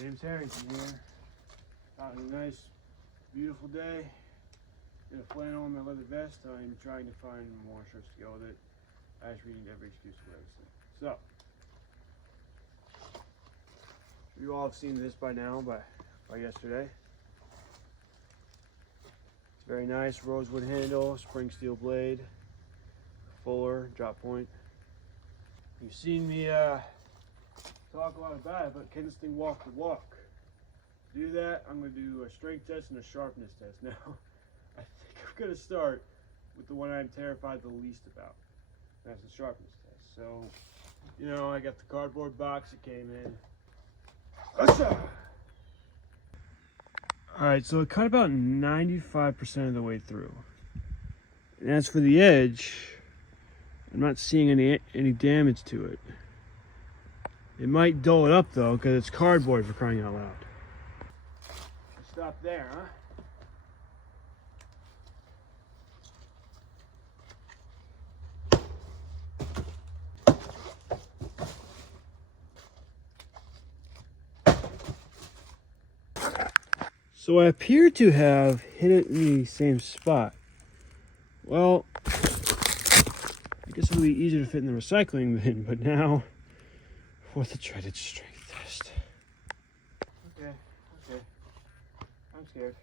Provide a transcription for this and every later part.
James Harrington here. Out on a nice, beautiful day. Got a flannel on my leather vest. I'm trying to find more shirts to go with it. I just reading every excuse to wear this thing. So, you all have seen this by now, by yesterday. It's very nice, rosewood handle, spring steel blade, fuller, drop point. You've seen me talk a lot about it, but can this thing walk the walk? To do that, I'm going to do a strength test and a sharpness test. Now, I think I'm going to start with the one I'm terrified the least about. That's the sharpness test. So, you know, I got the cardboard box it came in. Alright, so it cut about 95% of the way through. And as for the edge, I'm not seeing any damage to it. It might dull it up though, because it's cardboard, for crying out loud. Stop there, huh? So I appear to have hit it in the same spot. Well, I guess it'll be easier to fit in the recycling bin, but now for the dreaded strength test. Okay. I'm scared.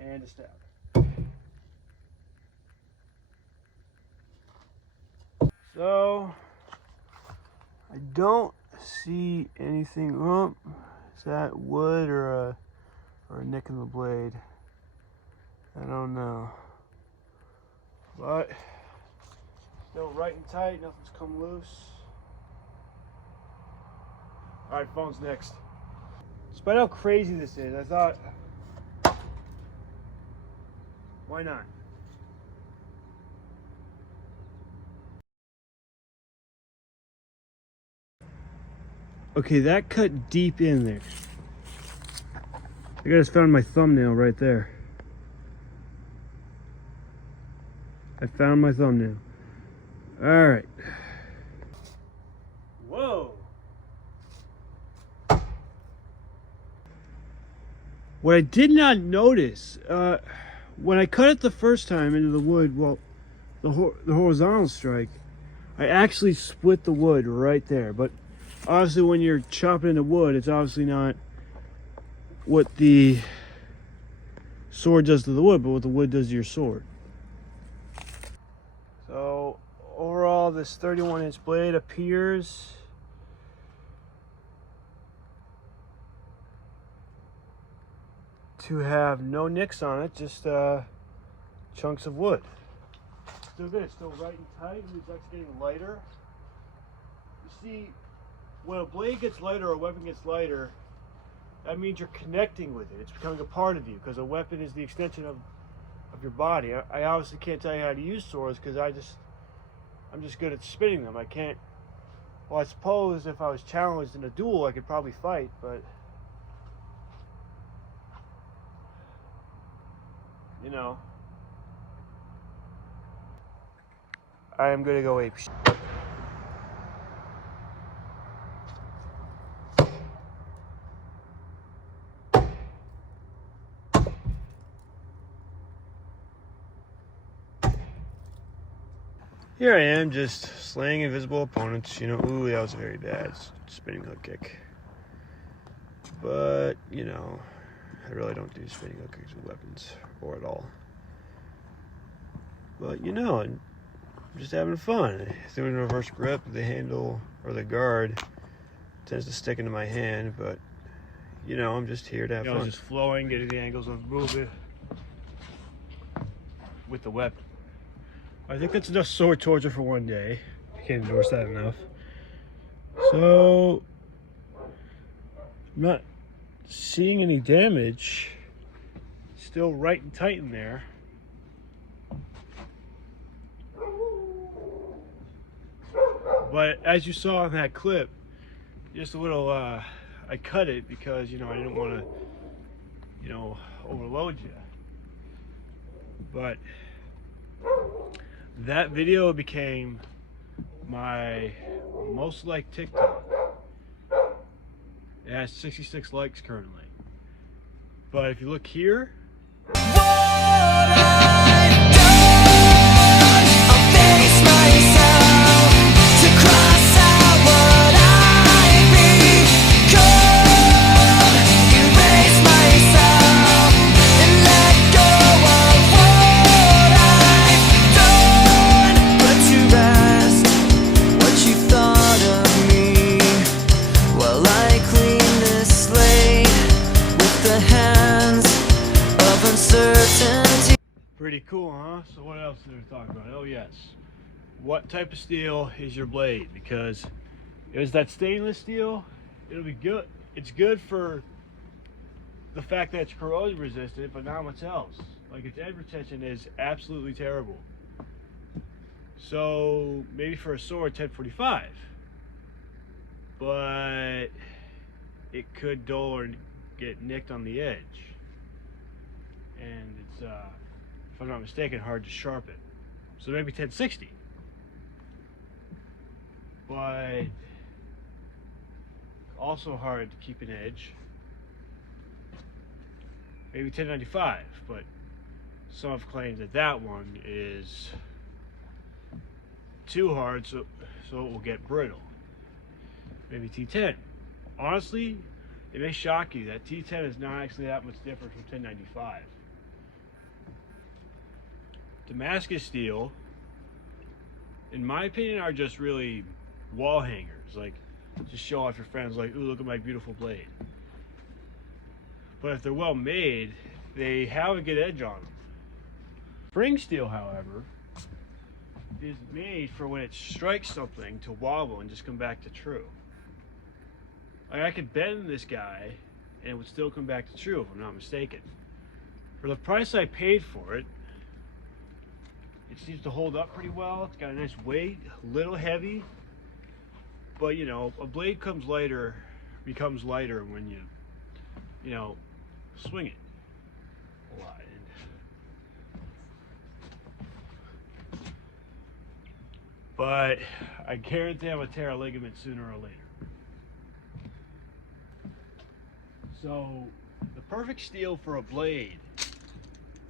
And a stab. So I don't see anything. Oh, is that wood or a nick in the blade? I don't know. But still right and tight, nothing's come loose. Alright, phone's next. Despite how crazy this is, I thought, why not? Okay, that cut deep in there. I just found my thumbnail right there. I found my thumbnail. Alright. Whoa! What I did not notice, when I cut it the first time into the wood, well, the horizontal strike, I actually split the wood right there. But obviously when you're chopping into wood, it's obviously not what the sword does to the wood, but what the wood does to your sword. So overall, this 31-inch blade appears to have no nicks on it, just chunks of wood. Still good, it's still right and tight, and it's actually getting lighter. You see, when a blade gets lighter or a weapon gets lighter, that means you're connecting with it. It's becoming a part of you, because a weapon is the extension of your body. I obviously can't tell you how to use swords, because I'm just good at spinning them. I can't, well, I suppose if I was challenged in a duel, I could probably fight, but you know, I am gonna go ape shit. Here I am, just slaying invisible opponents. You know, ooh, that was very bad. Spinning hook kick. But, you know, I really don't do spinning hook kicks with weapons, or at all. But, you know, I'm just having fun. Doing a reverse grip, the handle, or the guard, tends to stick into my hand, but, you know, I'm just here to have fun. Just flowing, getting the angles of movement with the weapon. I think that's enough sword torture for one day. I can't endorse that enough. So, I'm not seeing any damage. Still right and tight in there. But as you saw in that clip, just a little, I cut it because, you know, I didn't want to, you know, overload you. But that video became my most liked TikTok. It has 66 likes currently. But if you look here, pretty cool, huh? So what else did we talk about? Oh yes, what type of steel is your blade? Because if it's that stainless steel, it'll be good. It's good for the fact that it's corrosion resistant, but not much else. Like its edge retention is absolutely terrible. So maybe for a sword 1045, but it could dull or get nicked on the edge, and it's if I'm not mistaken, hard to sharpen. So maybe 1060. But also hard to keep an edge. Maybe 1095, but some have claimed that that one is too hard, so it will get brittle. Maybe T10. Honestly, it may shock you that T10 is not actually that much different from 1095. Damascus steel, in my opinion, are just really wall hangers. Like, just show off your friends, like, ooh, look at my beautiful blade. But if they're well made, they have a good edge on them. Spring steel, however, is made for when it strikes something to wobble and just come back to true. Like, I could bend this guy and it would still come back to true, if I'm not mistaken. For the price I paid for it, it seems to hold up pretty well. It's got a nice weight, a little heavy, but you know, a blade becomes lighter when you know, swing it a lot. But I guarantee I'm gonna tear a ligament sooner or later. So the perfect steel for a blade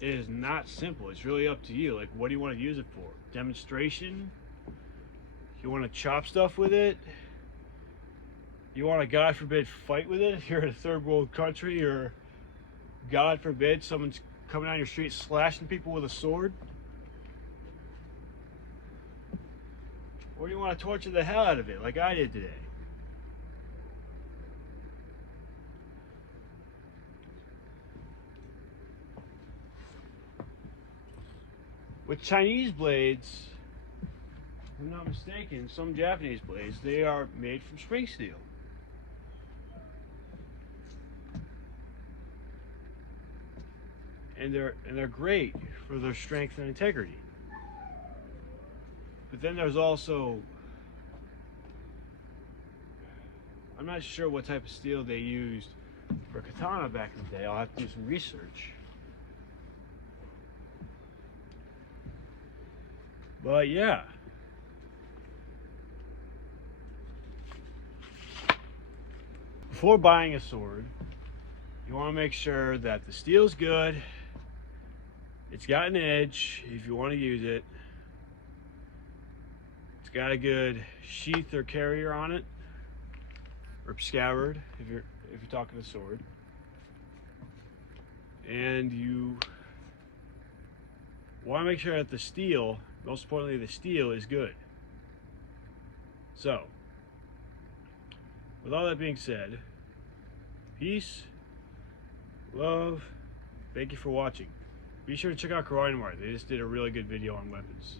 is not simple. It's really up to you. Like, what do you want to use it for? Demonstration? You want to chop stuff with it? You want to, God forbid, fight with it if you're in a third world country, or God forbid someone's coming down your street slashing people with a sword? Or do you want to torture the hell out of it like I did today? With Chinese blades, if I'm not mistaken, some Japanese blades, they are made from spring steel. And they're great for their strength and integrity. But then there's also, I'm not sure what type of steel they used for katana back in the day. I'll have to do some research. But yeah. Before buying a sword, you want to make sure that the steel's good, it's got an edge if you want to use it, it's got a good sheath or carrier on it, or scabbard if you're talking a sword, and you want to make sure that the steel, most importantly the steel, is good. So, with all that being said, peace, love, thank you for watching. Be sure to check out Karate Mart. They just did a really good video on weapons.